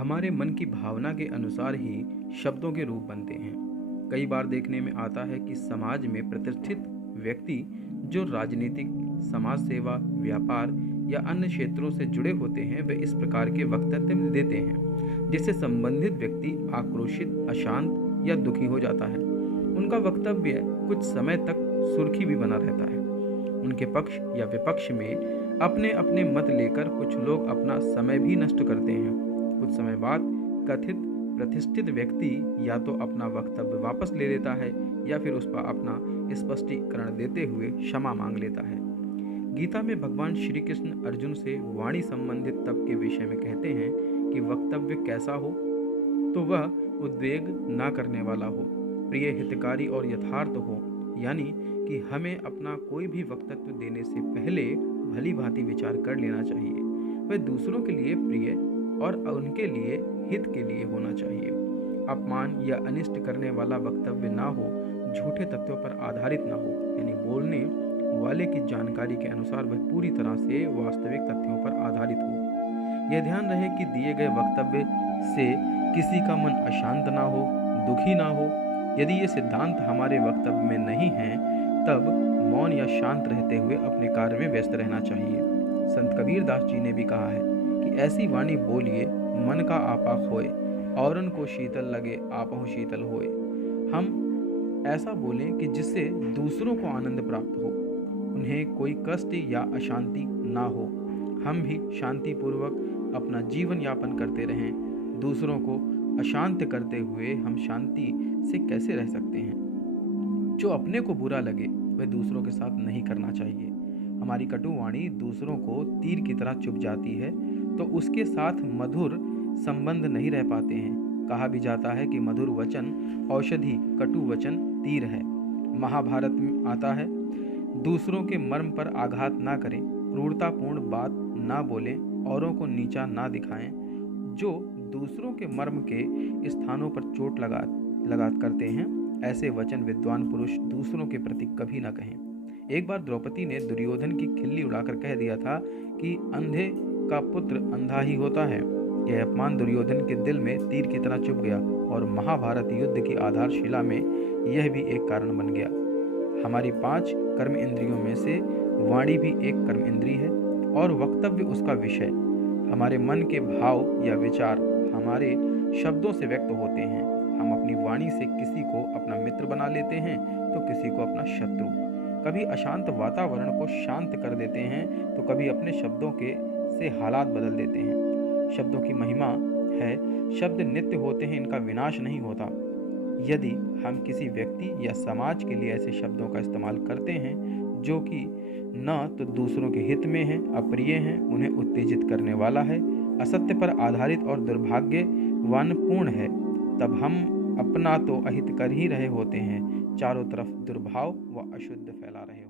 हमारे मन की भावना के अनुसार ही शब्दों के रूप बनते हैं। कई बार देखने में आता है कि समाज में प्रतिष्ठित व्यक्ति जो राजनीतिक, समाज सेवा, व्यापार या अन्य क्षेत्रों से जुड़े होते हैं, वे इस प्रकार के वक्तव्य देते हैं जिससे संबंधित व्यक्ति आक्रोशित, अशांत या दुखी हो जाता है। उनका वक्तव्य कुछ समय तक सुर्खी भी बना रहता है। उनके पक्ष या विपक्ष में अपने अपने मत लेकर कुछ लोग अपना समय भी नष्ट करते हैं। कुछ समय बाद कथित प्रतिष्ठित व्यक्ति या तो अपना वक्तव्य वापस ले लेता है या फिर उस पर अपना स्पष्टीकरण देते हुए क्षमा मांग लेता है। गीता में भगवान श्री कृष्ण अर्जुन से वाणी संबंधित तप के विषय में कहते हैं कि वक्तव्य कैसा हो तो वह उद्वेग ना करने वाला हो, प्रिय, हितकारी और यथार्थ हो, यानी कि हमें अपना कोई भी वक्तव्य देने से पहले भली भांति विचार कर लेना चाहिए। वह दूसरों के लिए प्रिय और उनके लिए हित के लिए होना चाहिए। अपमान या अनिष्ट करने वाला वक्तव्य ना हो, झूठे तथ्यों पर आधारित ना हो, यानी बोलने वाले की जानकारी के अनुसार वह पूरी तरह से वास्तविक तथ्यों पर आधारित हो। यह ध्यान रहे कि दिए गए वक्तव्य से किसी का मन अशांत ना हो, दुखी ना हो। यदि ये सिद्धांत हमारे वक्तव्य में नहीं हैं, तब मौन या शांत रहते हुए अपने कार्य में व्यस्त रहना चाहिए। संत कबीर दास जी ने भी कहा है कि ऐसी वाणी बोलिए मन का आपा खोए, औरन को शीतल लगे आपहु शीतल होए। हम ऐसा बोलें कि जिससे दूसरों को आनंद प्राप्त हो, उन्हें कोई कष्ट या अशांति ना हो। हम भी शांतिपूर्वक अपना जीवन यापन करते रहें। दूसरों को अशांत करते हुए हम शांति से कैसे रह सकते हैं? जो अपने को बुरा लगे वह दूसरों के साथ नहीं करना चाहिए। हमारी कटु वाणी दूसरों को तीर की तरह चुभ जाती है तो उसके साथ मधुर संबंध नहीं रह पाते हैं। कहा भी जाता है कि मधुर वचन औषधि, कटु वचन तीर है। महाभारत में आता है, दूसरों के मर्म पर आघात ना करें, क्रूरतापूर्ण बात ना बोलें, औरों को नीचा ना दिखाएं। जो दूसरों के मर्म के स्थानों पर चोट लगा करते हैं, ऐसे वचन विद्वान पुरुष दूसरों के प्रति कभी ना कहें। एक बार द्रौपदी ने दुर्योधन की खिल्ली उड़ाकर कह दिया था कि अंधे का पुत्र अंधा ही होता है। यह अपमान दुर्योधन के दिल में तीर की तरह चुभ गया और महाभारत युद्ध की आधारशिला में यह भी एक कारण बन गया। हमारी 5 कर्म इंद्रियों में से वाणी भी एक कर्म इंद्री है और वक्तव्य उसका विषय। हमारे मन के भाव या विचार हमारे शब्दों से व्यक्त होते हैं। हम अपनी वाणी से किसी को अपना मित्र बना लेते हैं तो किसी को अपना शत्रु। कभी अशांत वातावरण को शांत कर देते हैं तो कभी अपने शब्दों के से हालात बदल देते हैं। शब्दों की महिमा है, शब्द नित्य होते हैं, इनका विनाश नहीं होता। यदि हम किसी व्यक्ति या समाज के लिए ऐसे शब्दों का इस्तेमाल करते हैं जो कि न तो दूसरों के हित में हैं, अप्रिय हैं, उन्हें उत्तेजित करने वाला है, असत्य पर आधारित और दुर्भाग्यवानपूर्ण है, तब हम अपना तो अहित कर ही रहे होते हैं, चारों तरफ दुर्भाव व अशुद्ध फैला रहे होते हैं।